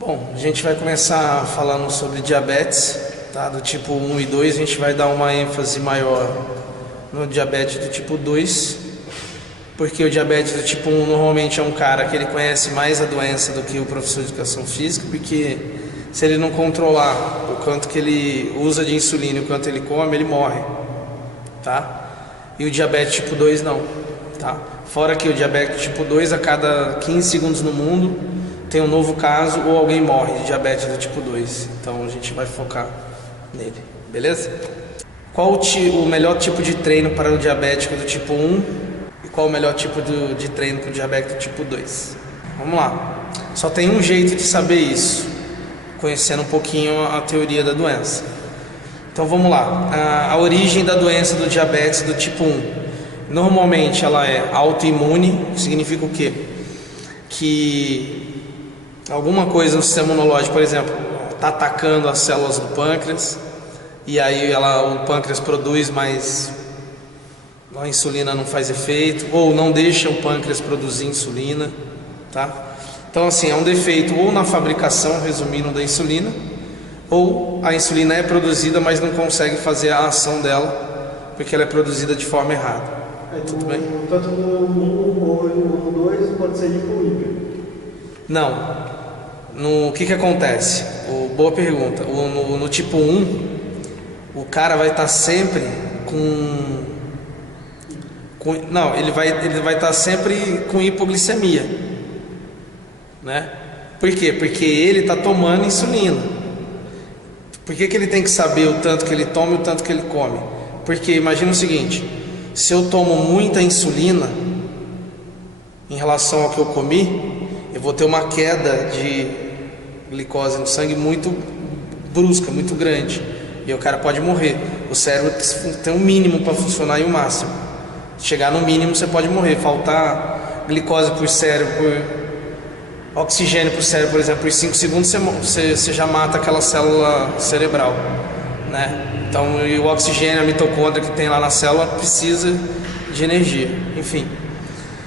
Bom, a gente vai começar falando sobre diabetes, tá? Do tipo 1 e 2, a gente vai dar uma ênfase maior no diabetes do tipo 2, porque o diabetes do tipo 1 normalmente é um cara que ele conhece mais a doença do que o professor de educação física, porque se ele não controlar o quanto que ele usa de insulina e o quanto ele come, ele morre, tá? E o diabetes tipo 2 não, tá? Fora que o diabetes tipo 2, a cada 15 segundos no mundo tem um novo caso ou alguém morre de diabetes do tipo 2. Então a gente vai focar nele, beleza? Qual o melhor tipo de treino para o diabético do tipo 1 e qual o melhor tipo de treino para o diabético do tipo 2? Vamos lá. Só tem um jeito de saber isso, conhecendo um pouquinho a teoria da doença. Então vamos lá. A origem da doença do diabetes do tipo 1. Normalmente ela é autoimune, que significa o quê? Que alguma coisa no sistema imunológico, por exemplo, está atacando as células do pâncreas e aí o pâncreas produz, mas a insulina não faz efeito, ou não deixa o pâncreas produzir insulina, tá? Então assim, é um defeito ou na fabricação, resumindo, da insulina, ou a insulina é produzida, mas não consegue fazer a ação dela porque ela é produzida de forma errada. Tudo bem? Tanto no 1 ou no 2 pode ser hipo ou hiper? Não. O que acontece? Boa pergunta. No tipo 1, o cara vai estar sempre não, ele vai estar sempre com hipoglicemia, né? Por quê? Porque ele está tomando insulina. Por que ele tem que saber o tanto que ele toma e o tanto que ele come? Porque imagina o seguinte: se eu tomo muita insulina em relação ao que eu comi, eu vou ter uma queda de glicose no sangue muito brusca, muito grande, e o cara pode morrer. O cérebro tem um mínimo para funcionar e um máximo. Chegar no mínimo você pode morrer. Faltar glicose por cérebro, oxigênio para o cérebro, por exemplo, por 5 segundos você já mata aquela célula cerebral, né? Então, o oxigênio, a mitocôndria que tem lá na célula precisa de energia, enfim.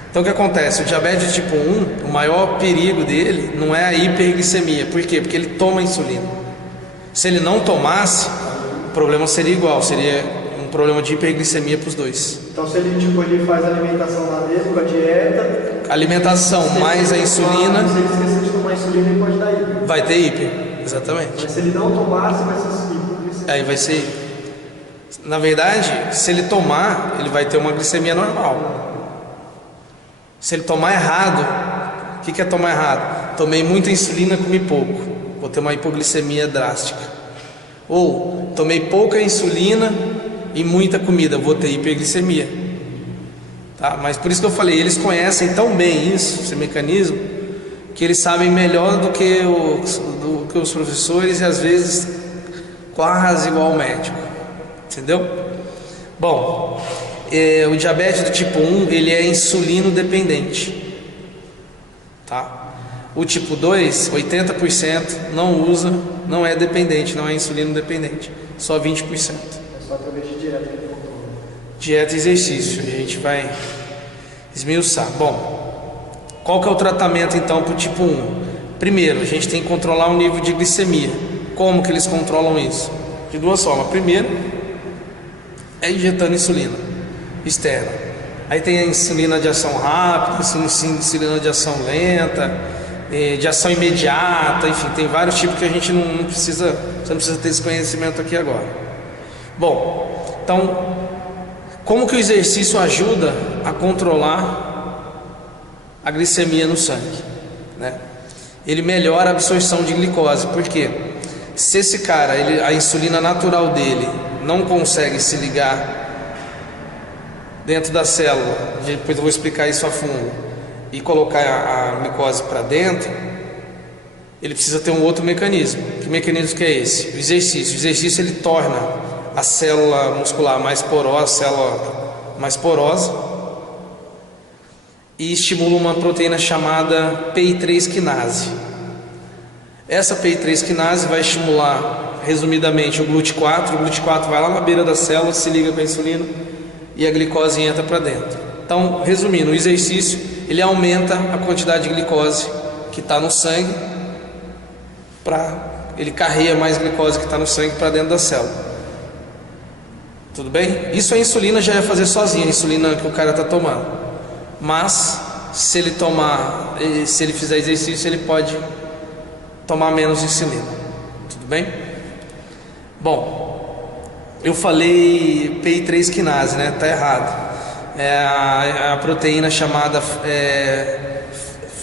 Então o que acontece? O diabetes tipo 1, o maior perigo dele não é a hiperglicemia. Por quê? Porque ele toma insulina. Se ele não tomasse, o problema seria igual, seria um problema de hiperglicemia para os dois. Então se ele faz a alimentação lá dentro, a dieta... Alimentação mais a insulina... Se ele esquecer de tomar insulina, ele pode dar hiper. Vai ter hiper, exatamente. Mas se ele não tomasse, vai ser hipoglicemia. Aí vai ser... Na verdade, se ele tomar, ele vai ter uma glicemia normal. Se ele tomar errado, o que é tomar errado? Tomei muita insulina, comi pouco, vou ter uma hipoglicemia drástica. Ou tomei pouca insulina e muita comida, vou ter hiperglicemia, tá? Mas por isso que eu falei, eles conhecem tão bem esse mecanismo, que eles sabem melhor do que os professores e às vezes quase igual ao médico, entendeu? Bom, o diabetes do tipo 1, ele é insulino dependente, tá? O tipo 2, 80% não usa, não é dependente, não é insulino dependente, só 20%. É só através de dieta que ele controla. Dieta e exercício, a gente vai esmiuçar. Bom, qual que é o tratamento então para o tipo 1? Primeiro, a gente tem que controlar o nível de glicemia. Como que eles controlam isso? De duas formas. Primeiro, é injetando insulina externa. Aí tem a insulina de ação rápida, insulina de ação lenta, de ação imediata, enfim, tem vários tipos que a gente não precisa, você não precisa ter esse conhecimento aqui agora. Bom, então, como que o exercício ajuda a controlar a glicemia no sangue, né? Ele melhora a absorção de glicose. Por quê? Se esse cara, a insulina natural dele não consegue se ligar dentro da célula, depois eu vou explicar isso a fundo, e colocar a glicose para dentro, ele precisa ter um outro mecanismo. Que mecanismo que é esse? O exercício. O exercício ele torna a célula muscular mais porosa, e estimula uma proteína chamada PI3 quinase. Essa PI3 quinase vai estimular, resumidamente, o GLUT4. O GLUT4 vai lá na beira da célula, se liga com a insulina e a glicose entra para dentro. Então, resumindo, o exercício ele aumenta a quantidade de glicose que está no sangue ele carrega mais glicose que está no sangue para dentro da célula. Tudo bem? Isso a insulina já ia fazer sozinha, a insulina que o cara está tomando. Mas se ele fizer exercício, ele pode tomar menos insulina. Tudo bem? Bom, eu falei PI3 quinase, né? Tá errado. É a proteína chamada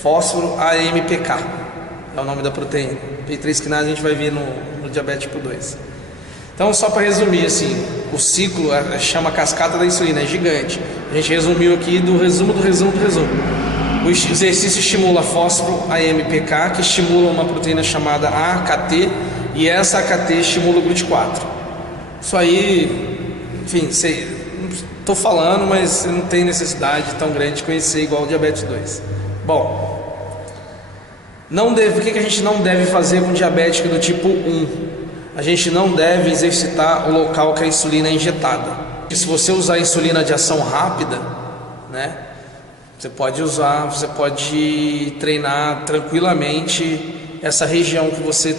fósforo AMPK. É o nome da proteína. PI3 quinase a gente vai ver no diabetes tipo 2. Então, só para resumir, assim, o ciclo chama cascata da insulina, é gigante. A gente resumiu aqui do resumo. O exercício estimula fósforo AMPK, que estimula uma proteína chamada AKT, e essa AKT estimula o GLUT4. Isso aí, enfim, estou falando, mas você não tem necessidade tão grande de conhecer igual o diabetes 2. Bom, o que a gente não deve fazer com diabético do tipo 1? A gente não deve exercitar o local que a insulina é injetada. Se você usar insulina de ação rápida, né, você pode treinar tranquilamente essa região que você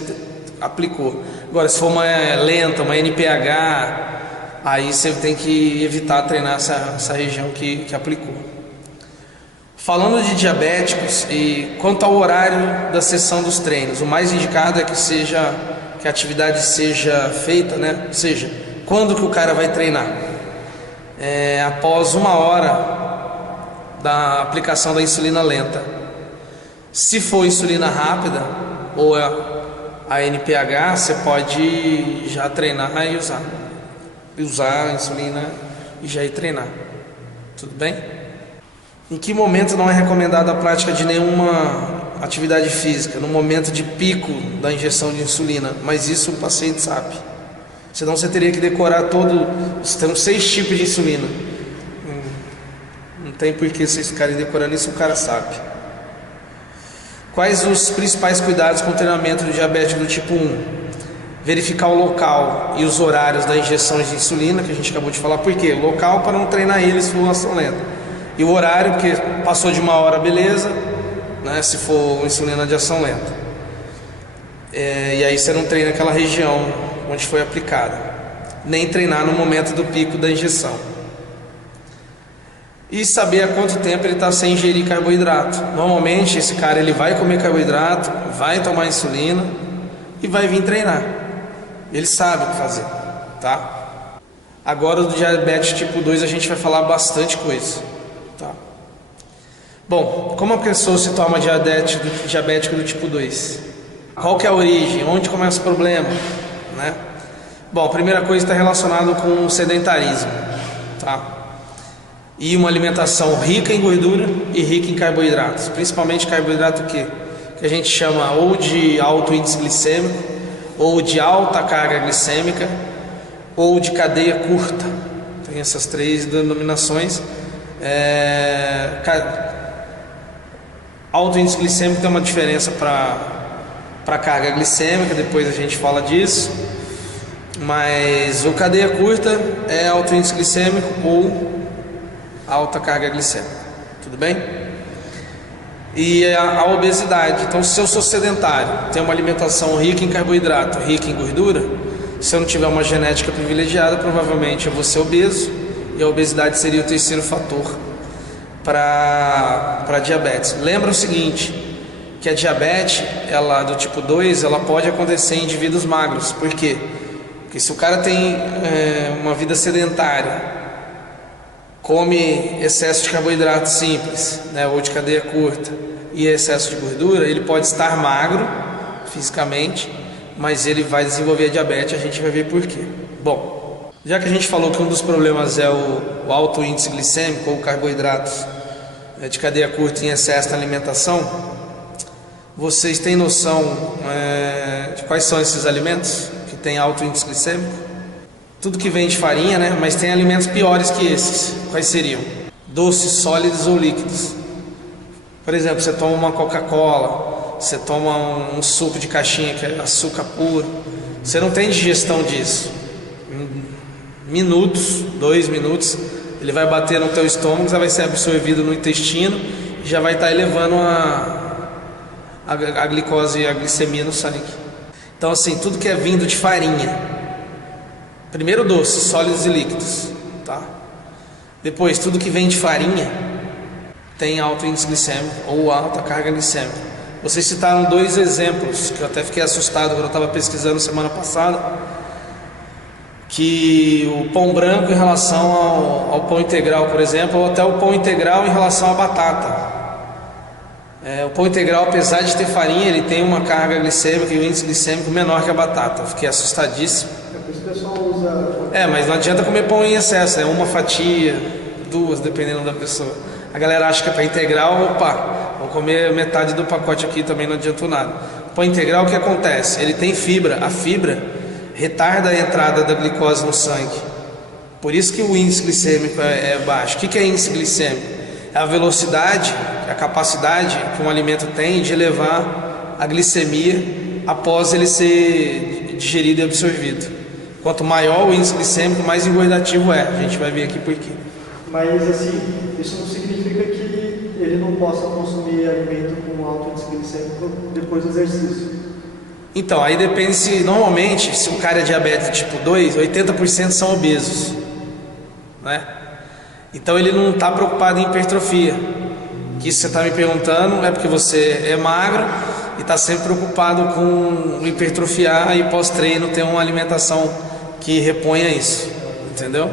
aplicou. Agora, se for uma lenta, uma NPH, aí você tem que evitar treinar essa região que aplicou. Falando de diabéticos, e quanto ao horário da sessão dos treinos, o mais indicado é que a atividade seja feita, né? Ou seja, quando que o cara vai treinar? Após 1 hora da aplicação da insulina lenta. Se for insulina rápida ou a NPH, você pode já treinar e usar a insulina e já ir treinar. Tudo bem? Em que momento não é recomendada a prática de nenhuma atividade física? No momento de pico da injeção de insulina, mas isso o paciente sabe. Senão você teria que decorar tem 6 tipos de insulina. Não tem por que vocês ficarem decorando isso, o cara sabe. Quais os principais cuidados com o treinamento do diabético do tipo 1? Verificar o local e os horários da injeção de insulina, que a gente acabou de falar. Por quê? O local para não treinar ele se for uma ação lenta. E o horário, porque passou de 1 hora, beleza, né, se for insulina de ação lenta. E aí você não treina aquela região onde foi aplicada. Nem treinar no momento do pico da injeção. E saber há quanto tempo ele está sem ingerir carboidrato. Normalmente esse cara ele vai comer carboidrato, vai tomar insulina e vai vir treinar. Ele sabe o que fazer, tá? Agora do diabetes tipo 2 a gente vai falar bastante coisa, tá? Bom, como a pessoa se toma diabético do tipo 2? Qual que é a origem? Onde começa o problema, né? Bom, a primeira coisa está relacionada com o sedentarismo, tá? E uma alimentação rica em gordura e rica em carboidratos, principalmente carboidrato que a gente chama ou de alto índice glicêmico, ou de alta carga glicêmica, ou de cadeia curta. Tem essas 3 denominações. Alto índice glicêmico tem uma diferença para carga glicêmica, depois a gente fala disso. Mas o cadeia curta é alto índice glicêmico ou alta carga glicêmica, tudo bem? E a obesidade. Então, se eu sou sedentário, tenho uma alimentação rica em carboidrato, rica em gordura, se eu não tiver uma genética privilegiada, provavelmente eu vou ser obeso, e a obesidade seria o terceiro fator para diabetes. Lembra o seguinte, que a diabetes, ela do tipo 2, ela pode acontecer em indivíduos magros. Por quê? Porque se o cara tem uma vida sedentária, come excesso de carboidrato simples, né, ou de cadeia curta, e excesso de gordura, ele pode estar magro fisicamente, mas ele vai desenvolver a diabetes, a gente vai ver por quê. Bom, já que a gente falou que um dos problemas é o alto índice glicêmico ou carboidratos de cadeia curta em excesso na alimentação, vocês têm noção de quais são esses alimentos que têm alto índice glicêmico? Tudo que vem de farinha, né? Mas tem alimentos piores que esses. Quais seriam? Doces, sólidos ou líquidos. Por exemplo, você toma uma Coca-Cola, você toma um suco de caixinha que é açúcar puro. Você não tem digestão disso. Em minutos, 2 minutos, ele vai bater no teu estômago, já vai ser absorvido no intestino e já vai estar elevando a glicose e a glicemia no sangue. Então assim, tudo que é vindo de farinha, primeiro doce, sólidos e líquidos, tá? Depois, tudo que vem de farinha tem alto índice glicêmico ou alta carga glicêmica. Vocês citaram 2 exemplos que eu até fiquei assustado quando eu estava pesquisando semana passada, que o pão branco em relação ao pão integral, por exemplo, ou até o pão integral em relação à batata. O pão integral, apesar de ter farinha, ele tem uma carga glicêmica e um índice glicêmico menor que a batata. Eu fiquei assustadíssimo. Por isso o pessoal usa... Mas não adianta comer pão em excesso, é uma fatia, 2, dependendo da pessoa. A galera acha que é para integral, opa, vou comer metade do pacote aqui, também não adiantou nada. O pão integral, o que acontece? Ele tem fibra, a fibra retarda a entrada da glicose no sangue. Por isso que o índice glicêmico é baixo. O que é índice glicêmico? É a velocidade, a capacidade que um alimento tem de elevar a glicemia após ele ser digerido e absorvido. Quanto maior o índice glicêmico, mais engordativo é. A gente vai ver aqui por quê. Mas assim, isso não significa que ele não possa consumir alimento com alto índice glicêmico depois do exercício. Então, aí depende se, normalmente, se um cara é diabético tipo 2, 80% são obesos, né? Então ele não está preocupado em hipertrofia. Que isso você está me perguntando é porque você é magro e está sempre preocupado com hipertrofiar e pós-treino ter uma alimentação que reponha isso, entendeu?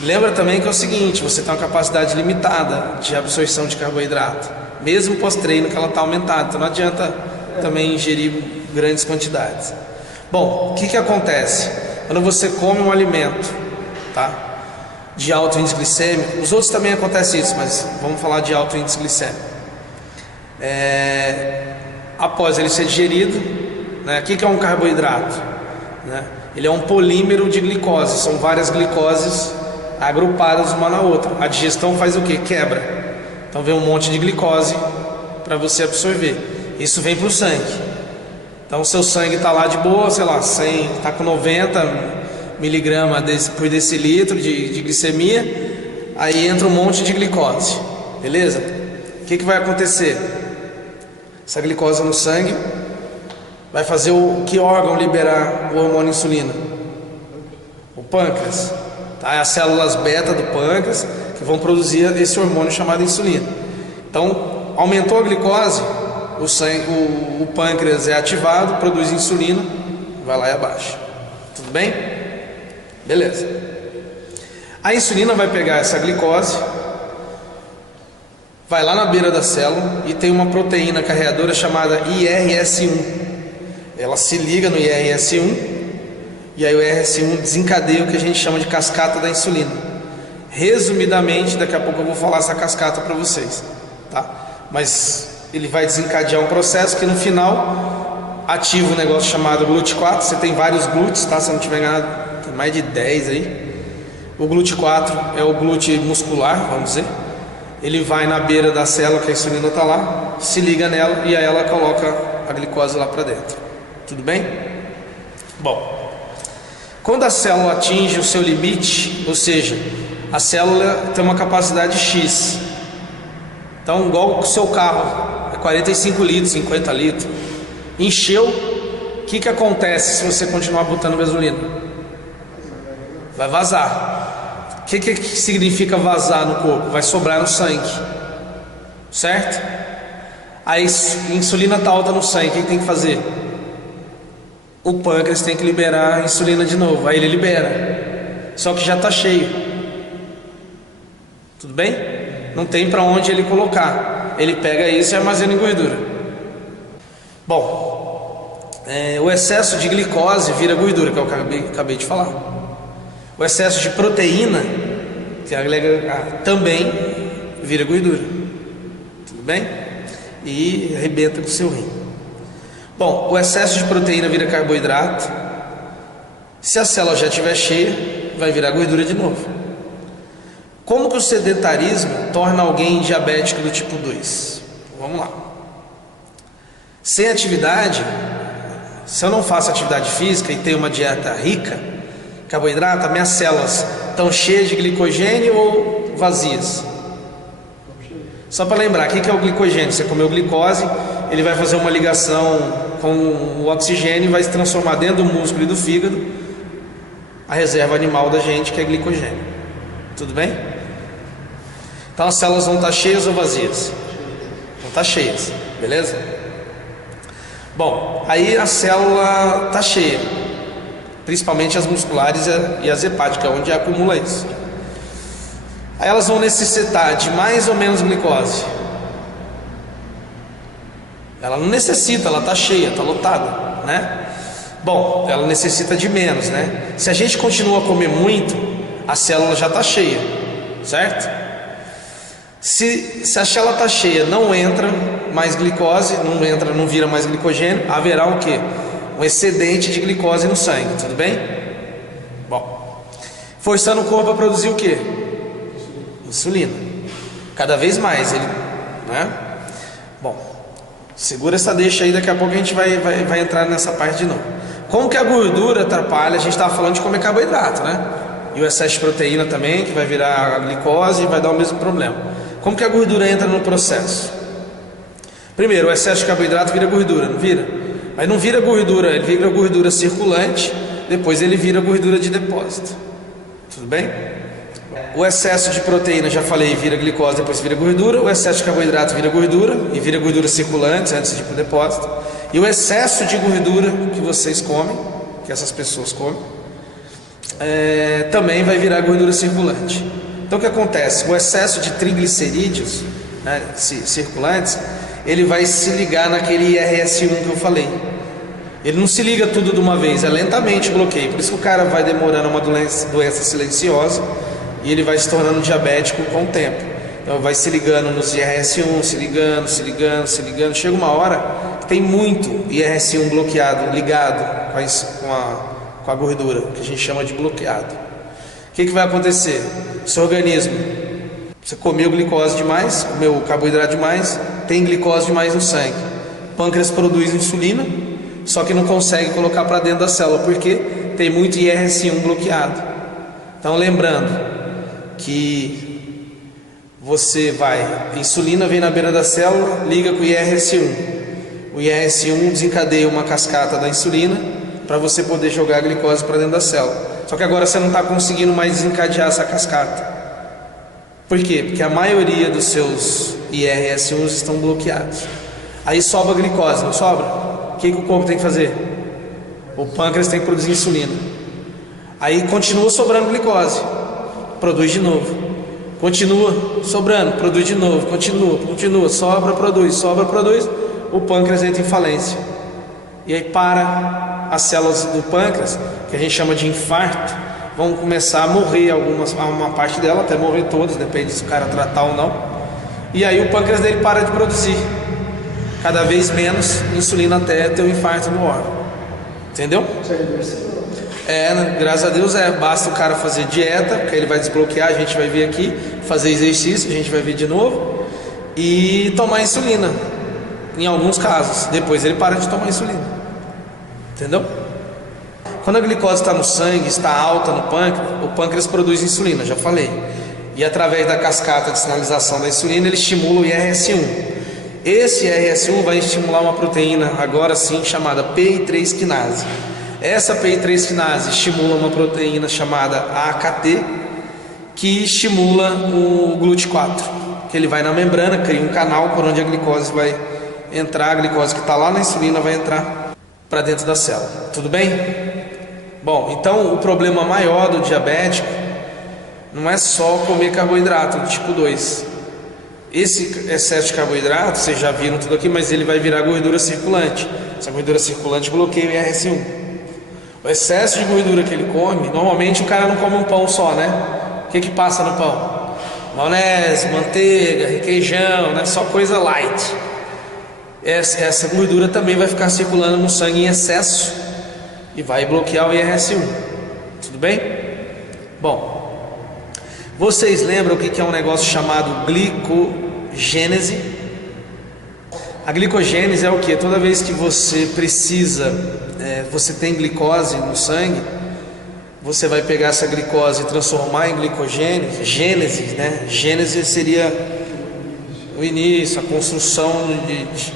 Lembra também que é o seguinte, você tem uma capacidade limitada de absorção de carboidrato, mesmo pós-treino que ela está aumentada, então não adianta também ingerir grandes quantidades. Bom, o que acontece? Quando você come um alimento, tá, de alto índice glicêmico, os outros também acontece isso, mas vamos falar de alto índice glicêmico. Após ele ser digerido, né, o que é um carboidrato? Né? Ele é um polímero de glicose, são várias glicoses agrupadas uma na outra. A digestão faz o que? Quebra. Então vem um monte de glicose para você absorver. Isso vem para o sangue. Então o seu sangue está lá de boa, sei lá, 100, está com 90 miligramas por decilitro de glicemia, aí entra um monte de glicose, beleza? O que vai acontecer? Essa glicose no sangue vai fazer que órgão liberar o hormônio insulina? O pâncreas, tá? É as células beta do pâncreas que vão produzir esse hormônio chamado insulina. Então, aumentou a glicose, o pâncreas é ativado, produz insulina, vai lá e abaixa. Tudo bem? Beleza. A insulina vai pegar essa glicose, vai lá na beira da célula e tem uma proteína carreadora chamada IRS1. Ela se liga no IRS1 e aí o IRS1 desencadeia o que a gente chama de cascata da insulina. Resumidamente, daqui a pouco eu vou falar essa cascata para vocês, tá? Mas ele vai desencadear um processo que no final ativa um negócio chamado GLUT4. Você tem vários glúteos, tá? Se eu não tiver enganado, tem mais de 10 aí. O GLUT4 é o glúteo muscular, vamos dizer. Ele vai na beira da célula que a insulina está lá, se liga nela e aí ela coloca a glicose lá para dentro. Tudo bem? Bom, quando a célula atinge o seu limite, ou seja, a célula tem uma capacidade X. Então, igual o seu carro, é 45 litros, 50 litros. Encheu, o que acontece se você continuar botando gasolina? Vai vazar. O que significa vazar no corpo? Vai sobrar no sangue, certo? A insulina está alta no sangue, o que tem que fazer? O pâncreas tem que liberar a insulina de novo, aí ele libera, só que já está cheio. Tudo bem? Não tem para onde ele colocar, ele pega isso e armazena em gordura. Bom, o excesso de glicose vira gordura, que eu acabei de falar. O excesso de proteína, que também vira gordura. Tudo bem? E arrebenta com o seu rim. Bom, o excesso de proteína vira carboidrato. Se a célula já estiver cheia, vai virar gordura de novo. Como que o sedentarismo torna alguém diabético do tipo 2? Vamos lá. Sem atividade, se eu não faço atividade física e tenho uma dieta rica em carboidrato, minhas células estão cheias de glicogênio ou vazias? Só para lembrar, o que é o glicogênio? Você comeu glicose, ele vai fazer uma ligação com o oxigênio e vai se transformar dentro do músculo e do fígado a reserva animal da gente, que é glicogênio. Tudo bem? Então as células vão estar cheias ou vazias? Vão estar cheias, beleza? Bom, aí a célula está cheia, principalmente as musculares e as hepáticas, onde acumula isso. Aí elas vão necessitar de mais ou menos glicose. Ela não necessita, ela está cheia, está lotada, né? Bom, ela necessita de menos, né? Se a gente continua a comer muito, a célula já está cheia, certo? Se a célula está cheia, não entra mais glicose, não vira mais glicogênio, haverá o quê? Um excedente de glicose no sangue, tudo bem? Bom, forçando o corpo a produzir o quê? Insulina. Cada vez mais, né? Bom, segura essa deixa aí, daqui a pouco a gente vai entrar nessa parte de novo. Como que a gordura atrapalha? A gente estava falando de comer carboidrato, né? E o excesso de proteína também, que vai virar a glicose e vai dar o mesmo problema. Como que a gordura entra no processo? Primeiro, o excesso de carboidrato vira gordura, não vira? Mas não vira gordura, ele vira gordura circulante, depois ele vira gordura de depósito. Tudo bem? O excesso de proteína, já falei, vira glicose, depois vira gordura. O excesso de carboidrato vira gordura e vira gordura circulante antes de ir para o depósito. E o excesso de gordura que vocês comem, que essas pessoas comem, também vai virar gordura circulante. Então o que acontece? O excesso de triglicerídeos, né, circulantes, ele vai se ligar naquele IRS1 que eu falei. Ele não se liga tudo de uma vez, é lentamente o bloqueio. Por isso que o cara vai demorando uma doença silenciosa e ele vai se tornando diabético com o tempo. Então vai se ligando nos IRS1, se ligando. Chega uma hora que tem muito IRS1 bloqueado, ligado com a gordura, que a gente chama de bloqueado. O que vai acontecer? Seu organismo, você comeu glicose demais, comeu carboidrato demais, tem glicose demais no sangue. O pâncreas produz insulina, só que não consegue colocar para dentro da célula, porque tem muito IRS1 bloqueado. Então lembrando que a insulina vem na beira da célula, liga com o IRS1. O IRS1 desencadeia uma cascata da insulina para você poder jogar a glicose para dentro da célula. Só que agora você não está conseguindo mais desencadear essa cascata. Por quê? Porque a maioria dos seus IRS1s estão bloqueados. Aí sobra glicose, não sobra? O que o corpo tem que fazer? O pâncreas tem que produzir insulina. Aí continua sobrando glicose, produz de novo. Continua sobrando, produz de novo. Continua, sobra, produz. O pâncreas entra em falência. E aí para as células do pâncreas, que a gente chama de infarto, vão começar a morrer uma parte dela, até morrer todas, depende se o cara tratar ou não. E aí o pâncreas dele para de produzir cada vez menos insulina até ter um infarto no órgão. Entendeu? Isso é reversível? Graças a Deus basta o cara fazer dieta, porque ele vai desbloquear, a gente vai ver aqui, fazer exercício, a gente vai ver de novo, e tomar insulina, em alguns casos, depois ele para de tomar insulina. Entendeu? Quando a glicose está no sangue, está alta no pâncreas, o pâncreas produz insulina, já falei. E através da cascata de sinalização da insulina, ele estimula o IRS1. Esse IRS1 vai estimular uma proteína, agora sim, chamada PI3 quinase. Essa PI3 quinase estimula uma proteína chamada AKT, que estimula o GLUT4, que ele vai na membrana, cria um canal por onde a glicose vai entrar, a glicose que está lá na insulina vai entrar para dentro da célula. Tudo bem? Bom, então o problema maior do diabético não é só comer carboidrato do tipo 2. Esse excesso de carboidrato, vocês já viram tudo aqui, mas ele vai virar gordura circulante. Essa gordura circulante bloqueia o IRS1. O excesso de gordura que ele come, normalmente o cara não come um pão só, né? O que passa no pão? Maionese, manteiga, requeijão, né? Só coisa light. Essa gordura também vai ficar circulando no sangue em excesso e vai bloquear o IRS1. Tudo bem? Bom, vocês lembram o que é um negócio chamado glicogênese? A glicogênese é o que? Toda vez que você precisa, você tem glicose no sangue, você vai pegar essa glicose e transformar em glicogênese, né? Gênese seria o início, a construção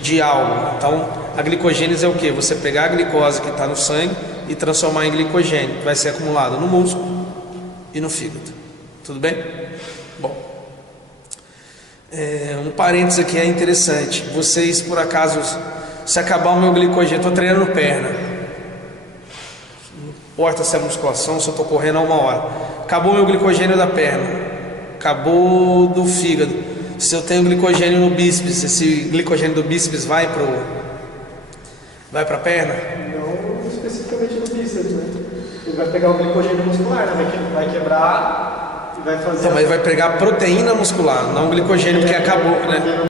de algo. Então, a glicogênese é o que? Você pegar a glicose que está no sangue e transformar em glicogênio, que vai ser acumulado no músculo e no fígado. Tudo bem? Bom, um parênteses aqui é interessante. Vocês, por acaso, se acabar o meu glicogênio, estou treinando perna, não importa se é musculação, se eu estou correndo a 1 hora, acabou o meu glicogênio da perna, acabou do fígado, se eu tenho glicogênio no bíceps, esse glicogênio do bíceps vai para a perna? Não especificamente no bíceps, né? Ele vai pegar o glicogênio muscular, né? Vai quebrar e vai fazer... Então, mas vai pegar proteína muscular, não glicogênio que acabou, né?